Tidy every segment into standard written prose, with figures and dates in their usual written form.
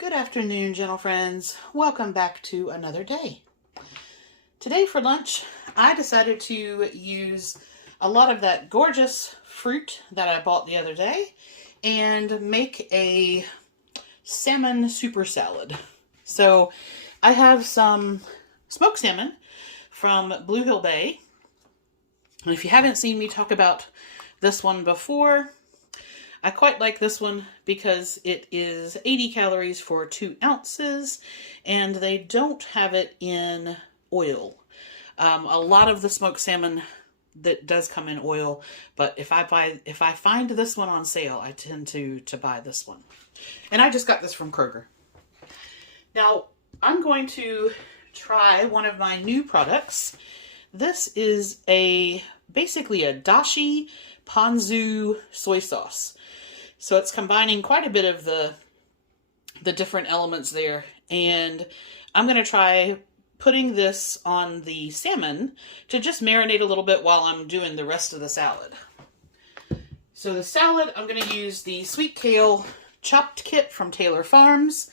Good afternoon, gentle friends. Welcome back to another day. Today for lunch, I decided to use a lot of that gorgeous fruit that I bought the other day and make a salmon super salad. So I have some smoked salmon from Blue Hill Bay. And if you haven't seen me talk about this one before, I quite like this one because it is 80 calories for 2 ounces and they don't have it in oil. A lot of the smoked salmon that does come in oil, but if I find this one on sale, I tend to buy this one. And I just got this from Kroger. Now, I'm going to try one of my new products. This is basically a dashi Ponzu soy sauce. So it's combining quite a bit of the different elements there. And I'm going to try putting this on the salmon to just marinate a little bit while I'm doing the rest of the salad. So the salad, I'm going to use the sweet kale chopped kit from Taylor Farms.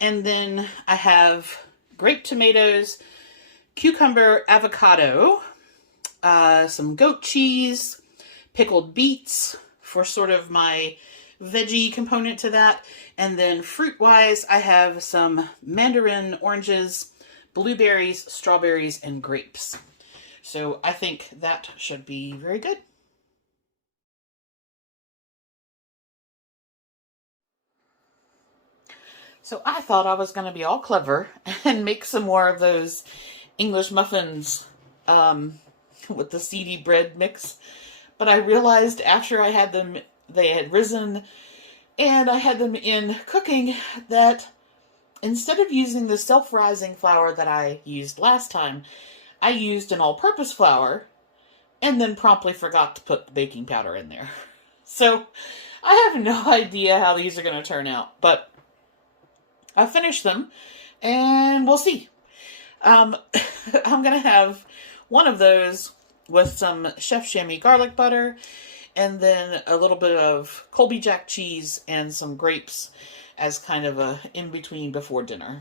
And then I have grape tomatoes, cucumber, avocado, some goat cheese, pickled beets for sort of my veggie component to that. And then fruit-wise, I have some mandarin oranges, blueberries, strawberries, and grapes. So I think that should be very good. So I thought I was going to be all clever and make some more of those English muffins with the seedy bread mix. But I realized after I had them, they had risen, and I had them in cooking, that instead of using the self-rising flour that I used last time, I used an all-purpose flour, and then promptly forgot to put the baking powder in there. So I have no idea how these are going to turn out, but I finished them, and we'll see. I'm going to have one of those with some Chef Chamois garlic butter, and then a little bit of Colby cheese and some grapes as kind of a in-between before dinner.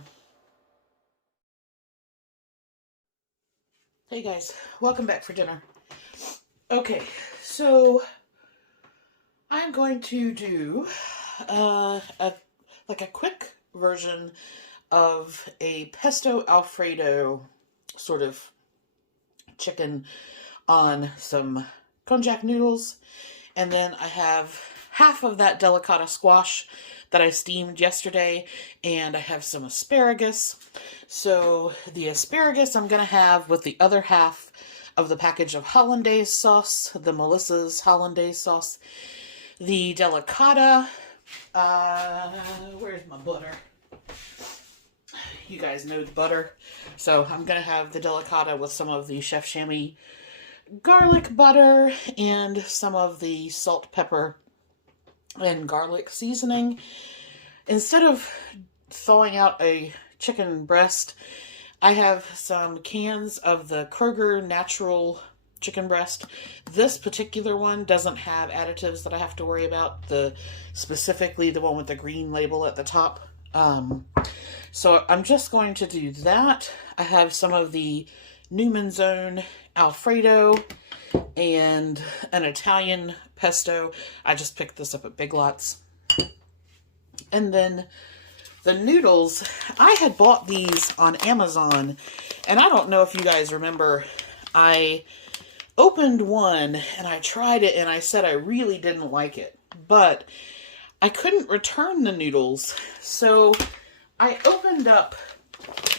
Hey guys, welcome back for dinner. Okay, so I'm going to do a quick version of a Pesto Alfredo sort of chicken on some Konjac noodles. And then I have half of that Delicata Squash that I steamed yesterday, and I have some asparagus. So the asparagus I'm going to have with the other half of the package of Hollandaise Sauce, the Melissa's Hollandaise Sauce. The Delicata, where's my butter? You guys know the butter. So I'm going to have the Delicata with some of the Chef Chamois garlic butter and some of the salt, pepper, and garlic seasoning. Instead of thawing out a chicken breast, I have some cans of the Kroger natural chicken breast. This particular one doesn't have additives that I have to worry about, specifically the one with the green label at the top. So I'm just going to do that. I have some of the Newman's Own Alfredo and an Italian pesto. I just picked this up at Big Lots. And then the noodles, I had bought these on Amazon, and I don't know if you guys remember, I opened one and I tried it and I said I really didn't like it, but I couldn't return the noodles. So I opened up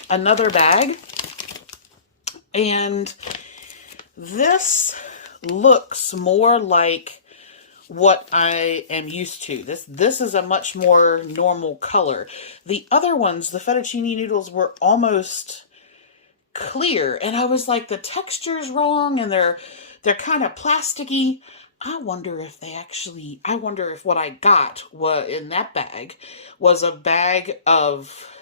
another bag, and this looks more like what I am used to. This is a much more normal color. The other ones, the fettuccine noodles, were almost clear, and I was like, the texture's wrong, and they're kind of plasticky. I wonder if what I got in that bag was a bag of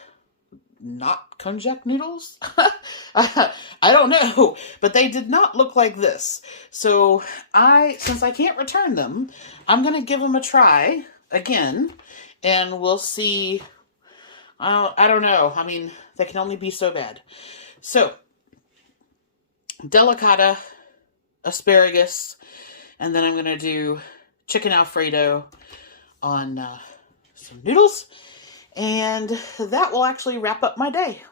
not Konjac noodles? I don't know, but they did not look like this. So since I can't return them, I'm going to give them a try again, and we'll see I don't know. I mean, they can only be so bad. So, Delicata, asparagus, and then I'm going to do chicken Alfredo on some noodles. And that will actually wrap up my day.